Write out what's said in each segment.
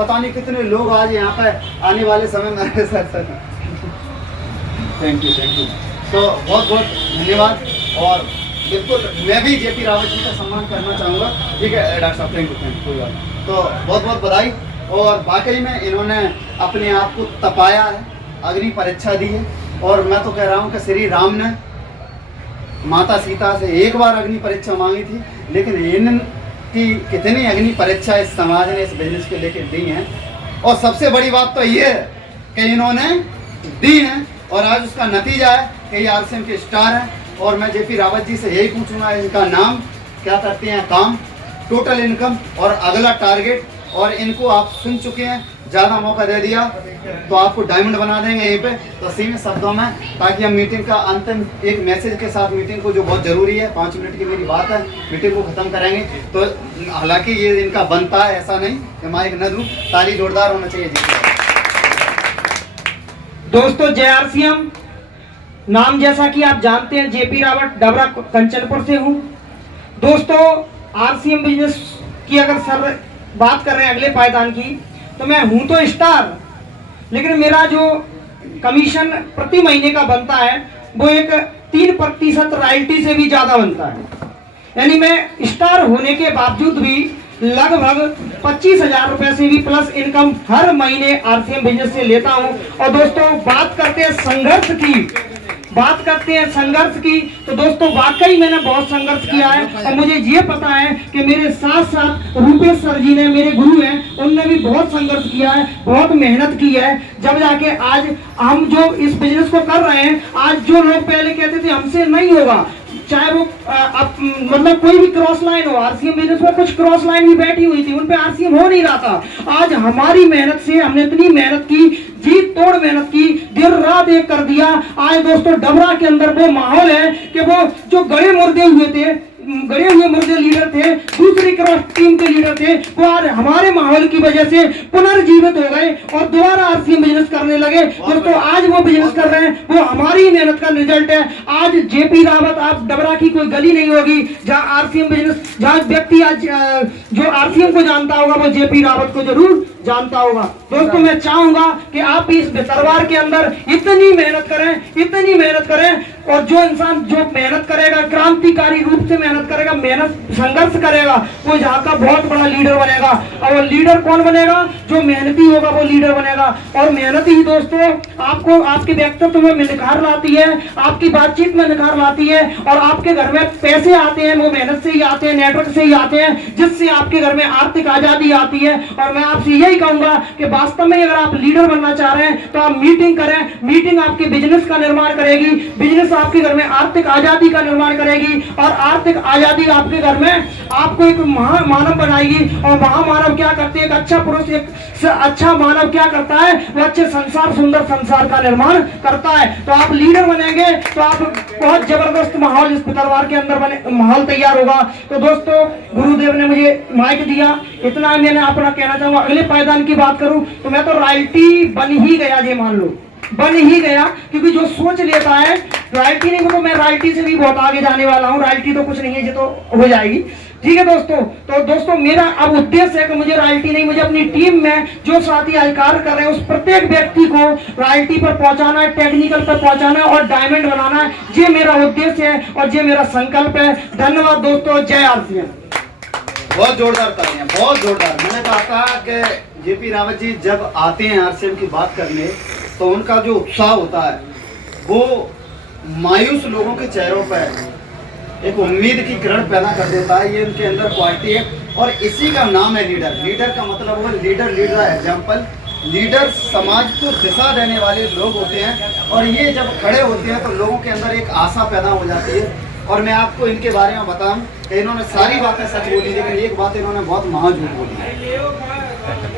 पता नहीं कितने लोग आज यहाँ पे आने वाले समय में सर थैंक यू तो बहुत बहुत धन्यवाद। और बिल्कुल मैं भी जेपी रावत जी का सम्मान करना चाहूँगा। ठीक है डॉक्टर साहब, थैंक यू कोई बात नहीं। तो बहुत बहुत बधाई। और वाकई में इन्होंने अपने आप को तपाया है, अग्नि परीक्षा दी है। और मैं तो कह रहा हूँ कि श्री राम ने माता सीता से एक बार अग्नि परीक्षा मांगी थी, लेकिन इनकी कितनी अग्नि परीक्षा इस समाज ने इस बिजनेस के लेके दी हैं। और सबसे बड़ी बात तो ये है कि इन्होंने दी है और आज उसका नतीजा है कि ये आरसीएम के स्टार हैं। और मैं जेपी रावत जी से यही पूछूंगा, इनका नाम क्या करते हैं, काम, टोटल इनकम और अगला टारगेट। और इनको आप सुन चुके हैं, ज़्यादा मौका दे दिया तो आपको डायमंड बना देंगे यहीं पे। तो सीमित शब्दों में, ताकि हम मीटिंग का अंतिम एक मैसेज के साथ मीटिंग को, जो बहुत ज़रूरी है, 5 मिनट की मेरी बात है, मीटिंग को ख़त्म करेंगे। तो हालांकि ये इनका बनता है, ऐसा नहीं कि माइक न दूँ, ताली जोरदार होना चाहिए जी। दोस्तों जय आरसीएम। नाम जैसा कि आप जानते हैं, जेपी रावत डबरा कंचनपुर से हूँ। दोस्तों आरसीएम बिजनेस की अगर सर बात कर रहे हैं अगले पायदान की, तो मैं हूँ तो स्टार, लेकिन मेरा जो कमीशन प्रति महीने का बनता है वो एक 3% रॉयल्टी से भी ज़्यादा बनता है। यानी मैं स्टार होने के बावजूद भी लगभग 25,000 रुपए से भी प्लस इनकम हर महीने आरसीएम बिजनेस से लेता हूं। और दोस्तों बात करते हैं संघर्ष की, तो दोस्तों वाकई मैंने बहुत संघर्ष किया है। और मुझे ये पता है कि मेरे साथ साथ रूपेश सर जी ने, मेरे गुरु हैं, उनने भी बहुत संघर्ष किया है, बहुत मेहनत की है, जब जाके आज हम जो इस बिजनेस को कर रहे हैं। आज जो लोग पहले कहते थे हमसे नहीं होगा, चाहे वो मतलब कोई भी क्रॉस लाइन हो, आरसीएम बिजनेस में कुछ क्रॉस लाइन भी बैठी हुई थी, उन पे आरसीएम हो नहीं रहा था। आज हमारी मेहनत से, हमने इतनी मेहनत की, जी तोड़ मेहनत की, दिन रात एक कर दिया। आज दोस्तों डबरा के अंदर वो माहौल है कि वो जो गड़े हुए मुर्दे लीडर थे, दूसरी क्रॉस टीम के लीडर थे, वो आज हमारे माहौल की वजह से पुनर्जीवित हो गए और दोबारा आरसीएम बिजनेस करने लगे। दोस्तों आज वो बिजनेस कर रहे हैं, वो हमारी मेहनत का रिजल्ट है। आज जेपी रावत, आप डबरा की कोई गली नहीं होगी जहां आरसीएम बिजनेस, जहां व्यक्ति आज जो आरसीएम को जानता होगा वो जेपी रावत को जरूर जानता होगा। दोस्तों मैं चाहूंगा कि आप इस दरबार के अंदर इतनी मेहनत करें, और जो इंसान जो मेहनत करेगा, क्रांतिकारी रूप से मेहनत करेगा, संघर्ष करेगा, वो यहाँ का बहुत बड़ा लीडर बनेगा। और वो लीडर कौन बनेगा? जो मेहनती होगा वो लीडर बनेगा। और मेहनती ही दोस्तों आपको आपके व्यक्तित्व में निखार लाती है, आपकी बातचीत में निखार लाती है, और आपके घर में पैसे आते हैं, वो मेहनत से ही आते हैं, नेटवर्क से ही आते हैं, जिससे आपके घर में आर्थिक आजादी आती है। और मैं आपसे यही कहूंगा कि वास्तव में अगर आप लीडर बनना चाह रहे हैं तो आप मीटिंग करें। मीटिंग आपके बिजनेस का निर्माण करेगी, बिजनेस आपके घर में आर्थिक आजादी का निर्माण करेगी, और आर्थिक आजादी आपके घर में आपको एक महामानव बनाएगी। और महामानव क्या करते हैं? एक अच्छा पुरुष, एक अच्छा मानव क्या करता है? वो अच्छे संसार, सुंदर संसार का निर्माण करता है। तो आप लीडर बनेंगे तो आप बहुत जबरदस्त माहौल इस दरबार के अंदर माहौल तैयार होगा। तो दोस्तों गुरुदेव ने मुझे माइक दिया, इतना मैंने अपना कहना चाहूंगा। अगले पायदान की बात करूं तो मैं तो रॉयल्टी बन ही गया, ये मान लो बन ही गया, क्योंकि जो सोच लेता है रॉयल्टी नहीं, तो मैं रॉयल्टी से भी बहुत आगे जाने वाला हूँ। रॉयल्टी तो कुछ नहीं है, ये तो हो जाएगी। ठीक है दोस्तों, तो दोस्तों मेरा अब उद्देश्य है कि मुझे रॉयल्टी नहीं, मुझे अपनी टीम में जो साथी आज कार्य कर रहे हैं उस प्रत्येक व्यक्ति को रॉयल्टी पर पहुंचाना है, टेक्निकल पर पहुंचाना है और डायमंड बनाना है। ये मेरा उद्देश्य है और ये मेरा संकल्प है। धन्यवाद दोस्तों, जय आरसीएम। बहुत जोरदार तालियां, बहुत जोरदार। मैंने कहा था कि जेपी रावत जी जब आते हैं आरसीएम की बात करने, तो उनका जो उत्साह होता है वो मायूस लोगों के चेहरों पर एक उम्मीद की किरण पैदा कर देता है। ये उनके अंदर क्वालिटी है और इसी का नाम है लीडर। लीडर का मतलब वो लीडर एग्जाम्पल। लीडर समाज को दिशा देने वाले लोग होते हैं, और ये जब खड़े होते हैं तो लोगों के अंदर एक आशा पैदा हो जाती है। और मैं आपको इनके बारे में बताऊं कि इन्होंने सारी बातें सच बोली, लेकिन एक बात इन्होंने बहुत महाझूठ बोली है,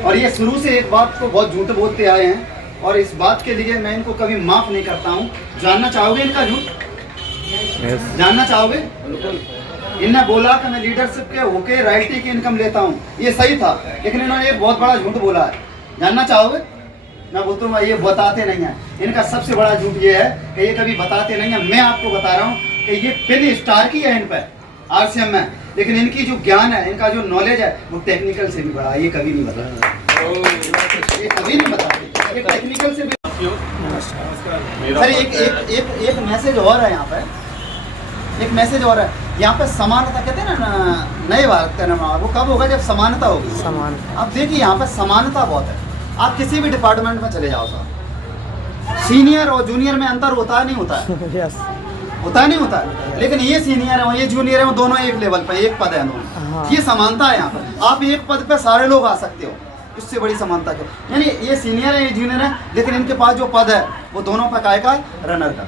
और ये शुरू से एक बात को बहुत झूठ बोलते आए हैं, और इस बात के लिए मैं इनको कभी माफ़ नहीं करता हूँ। जानना चाहोगे इनका झूठ? जानना चाहोगे? इनने बोला कि मैं लीडरशिप के होके रॉयल्टी की इनकम लेता हूँ, ये सही था, लेकिन इन्होंने एक बहुत बड़ा झूठ बोला है। जानना चाहोगे? मैं बोलता हूँ ये बताते नहीं हैं। इनका सबसे बड़ा झूठ ये है कि ये कभी बताते नहीं हैं। मैं आपको बता रहा हूँ कि ये पिन स्टार की है इन पर आरसीएम में, लेकिन इनकी जो ज्ञान है, इनका जो नॉलेज है वो टेक्निकल से भी बड़ा है, ये कभी नहीं बताया। मेरा सर एक मैसेज और है यहाँ पे, एक मैसेज और है यहाँ पे, समानता कहते हैं ना, नए भारत का निर्माण वो कब होगा? जब समानता होगी। समान अब देखिए यहाँ पे समानता बहुत है, आप किसी भी डिपार्टमेंट में चले जाओ साहब, सीनियर और जूनियर में अंतर होता है नहीं होता है? यस होता नहीं होता है, लेकिन ये सीनियर है ये जूनियर है, वो दोनों एक लेवल पे, एक पद है दोनों। हाँ। ये समानता है यहाँ पे, आप एक पद पे सारे लोग आ सकते हो, इससे बड़ी समानता क्या? यानी ये सीनियर है ये जूनियर है, लेकिन इनके पास जो पद है वो दोनों पे काय का? रनर का।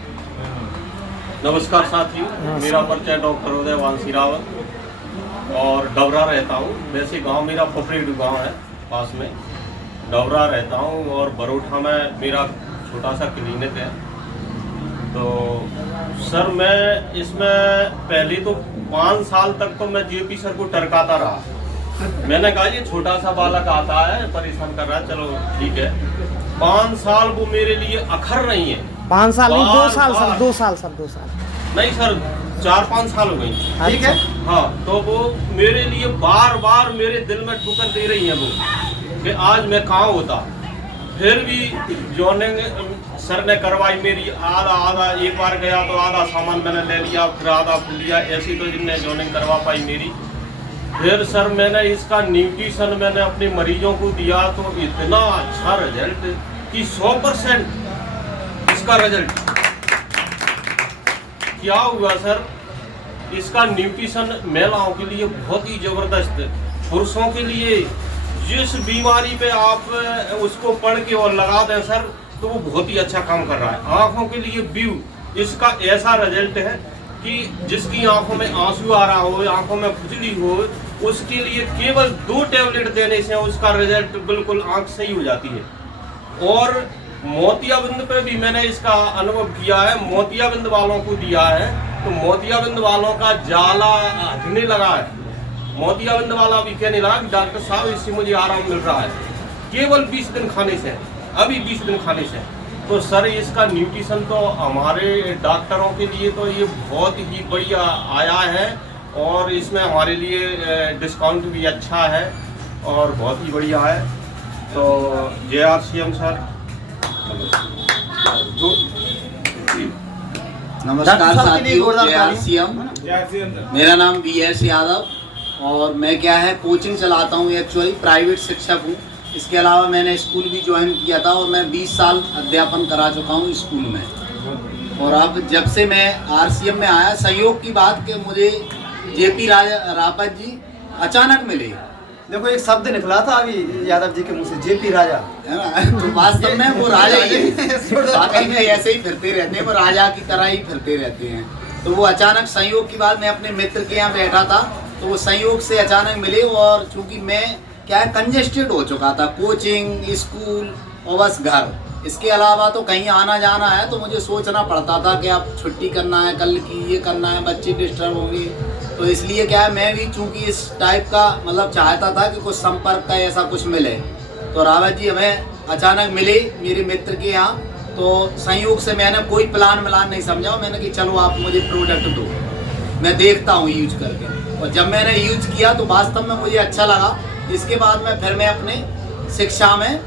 नमस्कार साथियों, मेरा परिचय डॉक्टर उदय वांसी रावत और डबरा रहता हूँ। वैसे गांव मेरा पपरेडू गांव है, पास में डबरा रहता हूँ और बरोठा में मेरा छोटा सा क्लिनिक है। तो सर मैं इसमें पहले तो 5 साल तक तो मैं जेपी सर को टरकाता रहा। मैंने कहा ये छोटा सा बालक आता है परेशान कर रहा है, चलो ठीक है। 5 साल वो मेरे लिए अखर नहीं है। 5 साल नहीं, 2 साल बार- सर, 2 साल सर, 2 साल नहीं सर, 4-5 साल हो गई। ठीक है। हाँ, तो वो मेरे लिए बार बार मेरे दिल में ठुकर दे रही है वो कि आज मैं कहाँ होता। फिर भी जॉइनिंग सर ने करवाई मेरी, आधा एक बार गया तो आधा सामान मैंने ले लिया, फिर आधा लिया, ऐसी तो जिनने जॉइनिंग करवा पाई मेरी। फिर सर मैंने इसका न्यूट्रिशन मैंने अपने मरीजों को दिया तो इतना अच्छा रिजल्ट कि 100% इसका रिजल्ट क्या हुआ सर। इसका न्यूट्रिशन महिलाओं के लिए बहुत ही जबरदस्त, पुरुषों के लिए जिस बीमारी पे आप उसको पढ़ के और लगा दें सर तो वो बहुत ही अच्छा काम कर रहा है। आंखों के लिए व्यू इसका ऐसा रिजल्ट है कि जिसकी आंखों में आंसू आ रहा हो, आंखों में खुजली हो, उसके लिए केवल 2 टैबलेट देने से उसका रिजल्ट बिल्कुल आंख सही हो जाती है। और मोतियाबिंद पे भी मैंने इसका अनुभव किया है, मोतियाबिंद वालों को दिया है तो मोतियाबिंद वालों का जाला हटने लगा है। मोतियाबिंद वाला भी कहने लगा कि डॉक्टर साहब इससे मुझे आराम मिल रहा है, केवल 20 दिन खाने से, अभी 20 दिन खाने से। तो सर इसका न्यूट्रिशन तो हमारे डॉक्टरों के लिए तो ये बहुत ही बढ़िया आया है और इसमें हमारे लिए डिस्काउंट भी अच्छा है और बहुत ही बढ़िया है। तो JRCM सर नमस्कार डॉक्टर साहब के लिए साथियों, जोरदार JRCM। मेरा नाम VS यादव और मैं क्या है कोचिंग चलाता हूँ, एक्चुअली प्राइवेट शिक्षक हूँ। इसके अलावा मैंने स्कूल भी ज्वाइन किया था और मैं 20 साल अध्यापन करा चुका हूँ स्कूल में। और अब जब से मैं RCM में आया, संयोग की बात कि मुझे JP रावत जी अचानक मिले। देखो एक शब्द निकला था अभी यादव जी के मुंह से, JP राजा, है ना, तो वास्तव में वो राजा ही है। वाकई में ऐसे ही फिरते रहते हैं, वो राजा की तरह ही फिरते रहते हैं। तो वो अचानक संयोग की बात, मैं अपने मित्र के यहाँ बैठा था तो वो संयोग से अचानक मिले। और चूंकि मैं क्या है कंजेस्टेड हो चुका था, कोचिंग, स्कूल और बस घर, इसके अलावा तो कहीं आना जाना है तो मुझे सोचना पड़ता था कि अब छुट्टी करना है, कल की ये करना है, बच्चे डिस्टर्ब होंगे। तो इसलिए क्या है मैं भी चूंकि इस टाइप का मतलब चाहता था कि कुछ संपर्क का ऐसा कुछ मिले। तो रावत जी हमें अचानक मिले मेरे मित्र के यहाँ। तो संयोग से मैंने कोई प्लान नहीं समझा, मैंने कि चलो आप मुझे प्रोडक्ट दो, मैं देखता हूँ यूज करके। और जब मैंने यूज किया तो वास्तव में मुझे अच्छा लगा। इसके बाद में फिर मैं अपने शिक्षा में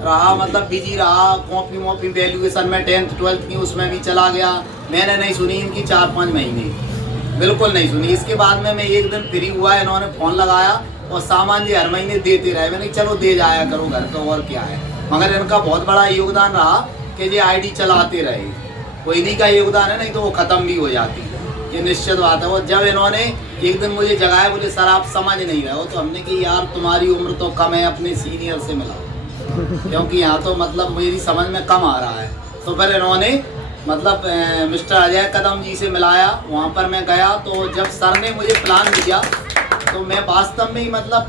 रहा, मतलब बिजी रहा, कॉपी वॉपी वैल्यूएशन में 10th 12th की उसमें भी चला गया। मैंने नहीं सुनी इनकी 4-5 महीने, बिल्कुल नहीं सुनी। इसके बाद में मैं एक दिन फ्री हुआ, इन्होंने फ़ोन लगाया और सामान जी हर महीने देते रहे। मैंने चलो दे जाया करो घर का, और क्या है। मगर इनका बहुत बड़ा योगदान रहा कि ये ID चलाते रहे, वो इन्हीं का योगदान है, नहीं तो वो ख़त्म भी हो जाती, ये निश्चित बात है। और जब इन्होंने एक दिन मुझे जगाया, बोले सर आप समझ नहीं रहे हो, तो हमने कि यार तुम्हारी उम्र तो कम है, अपने सीनियर से मिलाओ, क्योंकि यहाँ तो मतलब मेरी समझ में कम आ रहा है। तो फिर इन्होंने मतलब मिस्टर अजय कदम जी से मिलाया, वहाँ पर मैं गया। तो जब सर ने मुझे प्लान दिया तो मैं वास्तव में ही मतलब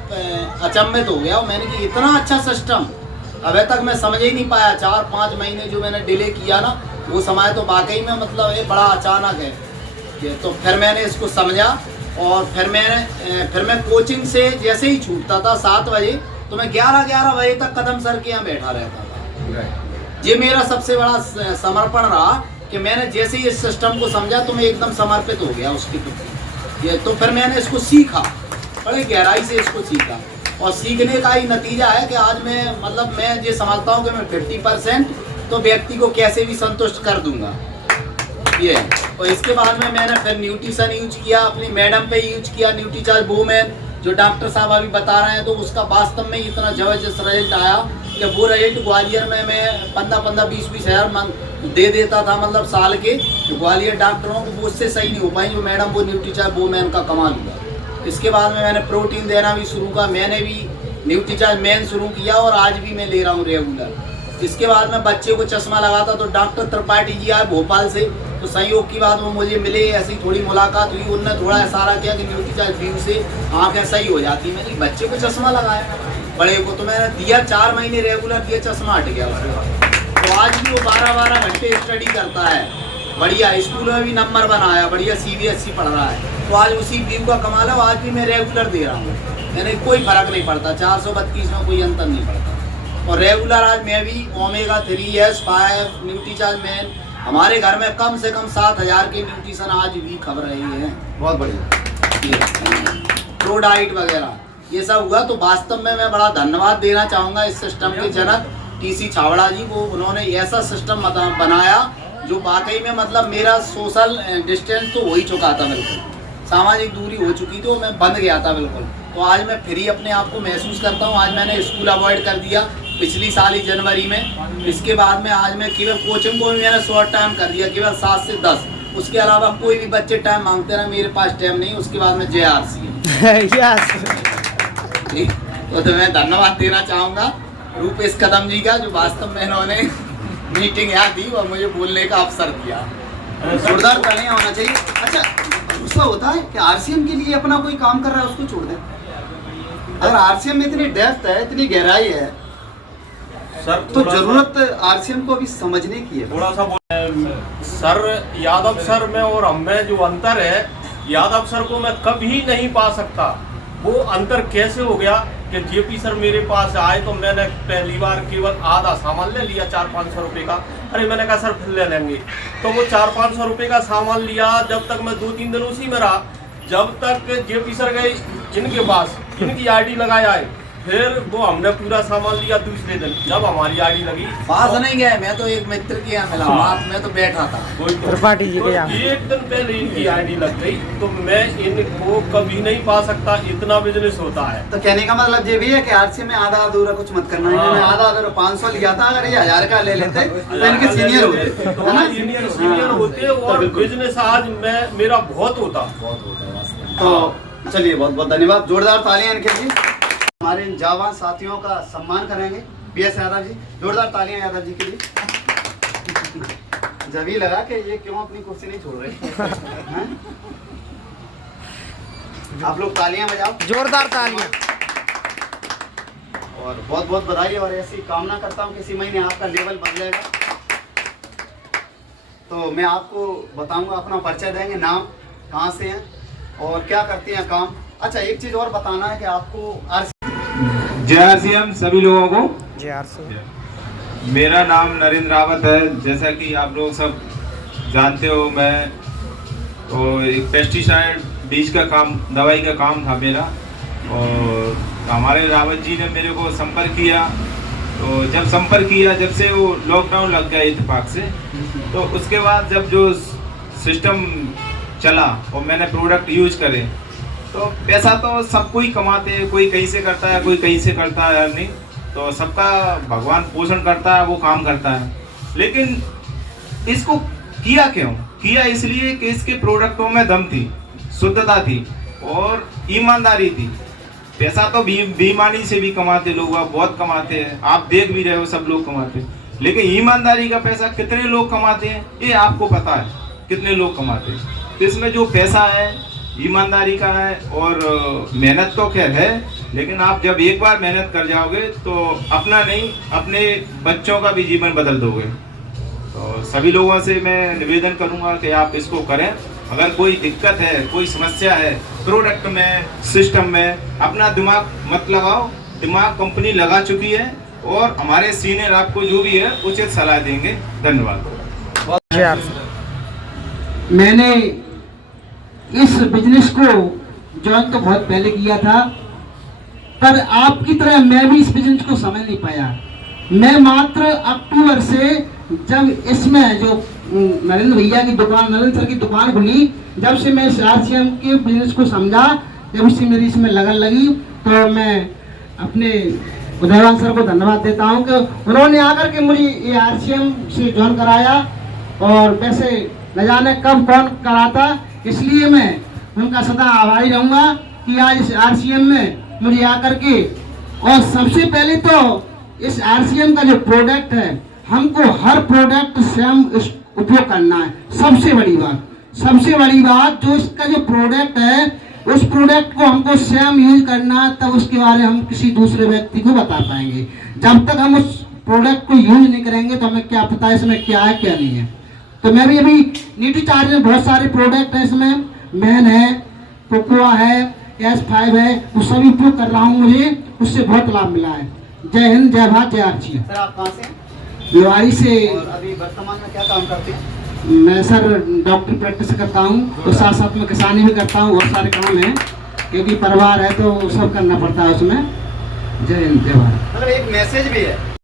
अचंभित हो गया। मैंने कि इतना अच्छा सिस्टम अभी तक मैं समझ ही नहीं पाया। 4-5 महीने जो मैंने डिले किया ना, वो समय तो वाकई में मतलब ये बड़ा अचानक है। तो फिर मैंने इसको समझा और फिर मैं कोचिंग से जैसे ही छूटता था 7 बजे, तो मैं 11 बजे तक कदम सर के यहाँ बैठा रहता था। ये मेरा सबसे बड़ा समर्पण रहा कि मैंने जैसे ही इस सिस्टम को समझा तो मैं एकदम समर्पित हो गया उसके प्रति। ये तो फिर मैंने इसको सीखा, बड़े गहराई से इसको सीखा, और सीखने का ही नतीजा है कि आज मैं मतलब मैं ये समझता हूँ कि मैं 50% तो व्यक्ति को कैसे भी संतुष्ट कर दूंगा ये। और इसके बाद में मैंने फिर न्यूट्रिशन यूज किया, अपनी मैडम पे यूज किया न्यूट्रीचार्ज वूमेन, जो डॉक्टर साहब अभी बता रहे हैं, तो उसका वास्तव में इतना जबरदस्त रिजल्ट आया कि वो रिजल्ट ग्वालियर में मैं 15-20 हज़ार दे देता था, मतलब साल के, जो ग्वालियर डॉक्टरों को वो उससे सही नहीं हो पाई जो मैडम वो न्यूट्रीचार्ज वूमेन का कमाल हुआ। इसके बाद में मैंने प्रोटीन देना भी शुरू किया, मैंने भी न्यूट्रीचार्ज मैन शुरू किया और आज भी मैं ले रहा हूँ रेगुलर। इसके बाद में बच्चे को चश्मा लगाता तो डॉक्टर त्रिपाठी जी आए भोपाल से, तो संयोग की बात वो मुझे मिले, ऐसी थोड़ी मुलाकात हुई, उन्होंने थोड़ा इशारा किया कि न्यूट्रीचार्ज व्यू से आँखें सही हो जाती। मैंने बच्चे को चश्मा लगाया, बड़े को तो मैंने दिया 4 महीने रेगुलर दिया, चश्मा हट गया उसका। तो आज भी वो 12-12 घंटे स्टडी करता है, बढ़िया स्कूल में भी नंबर बनाया, बढ़िया CBSE पढ़ रहा है। तो आज उसी व्यू का कमाल है, आज भी मैं रेगुलर दे रहा हूँ, यानी कोई फर्क नहीं पड़ता, 432 में कोई अंतर नहीं पड़ता। और रेगुलर आज मैं भी ओमेगा 3S5 न्यूट्रीचार्ज मैन, हमारे घर में कम से कम 7,000 के न्यूट्रिशन आज भी खबर रहे हैं। बहुत बढ़िया। प्रो डाइट वगैरह ये सब हुआ। तो वास्तव में मैं बड़ा धन्यवाद देना चाहूँगा इस सिस्टम के जनक TC छावड़ा जी को। उन्होंने ऐसा सिस्टम बनाया जो वाकई में मतलब मेरा सोशल डिस्टेंस तो हो ही चुका था, बिल्कुल सामाजिक दूरी हो चुकी थी, मैं बंद गया था बिल्कुल। तो आज मैं फ्री अपने आप को महसूस करता हूँ। आज मैंने स्कूल अवॉइड कर दिया पिछली साल ही जनवरी में। इसके बाद में आज मैं केवल कोचिंग को भी मैंने शॉर्ट टाइम कर दिया, केवल 7 से 10, उसके अलावा कोई भी बच्चे टाइम मांगते ना, मेरे पास टाइम नहीं। उसके बाद में JRC ठीक। तो मैं धन्यवाद देना चाहूँगा रूपेश कदम जी का, जो वास्तव में इन्होंने मीटिंग यहाँ दी और मुझे बोलने का अवसर दिया। जोरदार तालियां होना चाहिए। अच्छा, गुस्सा होता है कि RCM के लिए अपना कोई काम कर रहा है उसको छोड़ दे? अगर RCM में इतनी डेप्थ है, इतनी गहराई है सर, तो जरूरत RCM को अभी समझने की है। थोड़ा सा सर, यादव सर में और हम में जो अंतर है, यादव सर को मैं कभी नहीं पा सकता। वो अंतर कैसे हो गया कि JP सर मेरे पास आए तो मैंने पहली बार केवल आधा सामान ले लिया 400-500 रुपये का। अरे मैंने कहा सर फिर ले लेंगे, तो वो 400-500 रुपये का सामान लिया। जब तक मैं 2-3 दिन उसी में रहा, जब तक JP सर गए इनके पास, इनकी ID लगाया है, फिर वो हमने पूरा सामान लिया। दूसरे दिन जब हमारी ID लगी, पास नहीं गए, मैं तो एक मित्र के यहाँ मिला, हाँ। मैं तो बैठा था त्रिपाठी जी के यहाँ। एक दिन पहले इनकी ID लग गई, तो मैं इनको कभी नहीं पा सकता, इतना बिजनेस होता है। तो कहने का मतलब ये भी है कि RCM में आधा अधूरा कुछ मत करना है। मैंने आधा अधूरा 500 लिया था, अगर ये 1000 का ले लेते तो इनके सीनियर होते, है ना? सीनियर होते और बिजनेस आज मेरा बहुत होता। तो चलिए, बहुत बहुत धन्यवाद, जोरदार तालियां इनके लिए। हमारे इन जावान साथियों का सम्मान करेंगे PS यादव जी, जोरदार तालियां यादव जी के लिए। जब ही लगा कि ये क्यों अपनी कुर्सी नहीं छोड़ रहे हैं? आप लोग तालियां बजाओ, जोरदार तालियां। और बहुत बहुत बधाई। और ऐसी कामना करता हूँ कि इसी महीने आपका लेवल बदलेगा। तो मैं आपको बताऊंगा, अपना परिचय देंगे, नाम, कहाँ से हैं और क्या करते हैं काम। अच्छा, एक चीज़ और बताना है कि आपको JRCM सभी लोगों को JRC। मेरा नाम नरेंद्र रावत है। जैसा कि आप लोग सब जानते हो, मैं तो एक पेस्टिसाइड बीज का काम, दवाई का काम था मेरा, और हमारे रावत जी ने मेरे को संपर्क किया। तो जब संपर्क किया, जब से वो लॉकडाउन लग गया इत्तेफाक से, तो उसके बाद जब जो सिस्टम चला और मैंने प्रोडक्ट यूज करे, तो पैसा तो सब कोई कमाते हैं, कोई कहीं से करता है, कोई कहीं से करता है, नहीं तो सबका भगवान पोषण करता है, वो काम करता है। लेकिन इसको किया क्यों? किया इसलिए कि इसके प्रोडक्टों में दम थी, शुद्धता थी और ईमानदारी थी। पैसा तो बेईमानी से भी कमाते लोग, आप बहुत कमाते हैं, आप देख भी रहे हो, सब लोग कमाते हैं। लेकिन ईमानदारी का पैसा कितने लोग कमाते हैं ये आपको पता है, कितने लोग कमाते हैं। तो इसमें जो पैसा है ईमानदारी का है, और मेहनत तो खैर है, लेकिन आप जब एक बार मेहनत कर जाओगे तो अपना नहीं, अपने बच्चों का भी जीवन बदल दोगे। तो सभी लोगों से मैं निवेदन करूंगा कि आप इसको करें। अगर कोई दिक्कत है, कोई समस्या है प्रोडक्ट में, सिस्टम में, अपना दिमाग मत लगाओ, दिमाग कंपनी लगा चुकी है और हमारे सीनियर आपको जो भी है उचित सलाह देंगे। धन्यवाद। मैंने इस बिजनेस को ज्वाइन तो बहुत पहले किया था, पर आपकी तरह मैं भी इस बिजनेस को समझ नहीं पाया। मैं मात्र अक्टूबर से जब इसमें जो नरेंद्र भैया की दुकान, नरेंद्र सर की दुकान खुली, जब से मैं इस RCM के बिजनेस को समझा, जब से मेरी इसमें लगन लगी, तो मैं अपने उदयवान सर को धन्यवाद देता हूँ कि उन्होंने आकर के मुझे ये RCM से ज्वाइन कराया। और वैसे न जाने कब कौन कराता, इसलिए मैं उनका सदा आभारी रहूँगा कि आज इस RCM में मुझे आकर के। और सबसे पहले तो इस RCM का जो प्रोडक्ट है, हमको हर प्रोडक्ट स्वयं उपयोग करना है। सबसे बड़ी बात जो इसका जो प्रोडक्ट है, उस प्रोडक्ट को हमको स्वयं यूज करना है, तब उसके बारे में हम किसी दूसरे व्यक्ति को बता पाएंगे। जब तक हम उस प्रोडक्ट को यूज नहीं करेंगे तो हमें क्या पता इसमें क्या है क्या नहीं है। तो मैं भी अभी न्यूट्रीचार्ज में बहुत सारे प्रोडक्ट है, इसमें मैन है, कोकोआ है, S5 है, वो सभी उपयोग कर रहा हूँ, मुझे उससे बहुत लाभ मिला है। जय हिंद, जय भारत, जय RCM। सर आप कहाँ से हैं? भिवाड़ी से। और अभी वर्तमान में क्या काम करते हैं? मैं सर डॉक्टर प्रैक्टिस करता हूँ और साथ साथ में किसानी भी करता हूँ। बहुत सारे काम हैं, क्योंकि परिवार है तो सब करना पड़ता है उसमें। जय हिंद, जय भारत। मतलब एक मैसेज भी है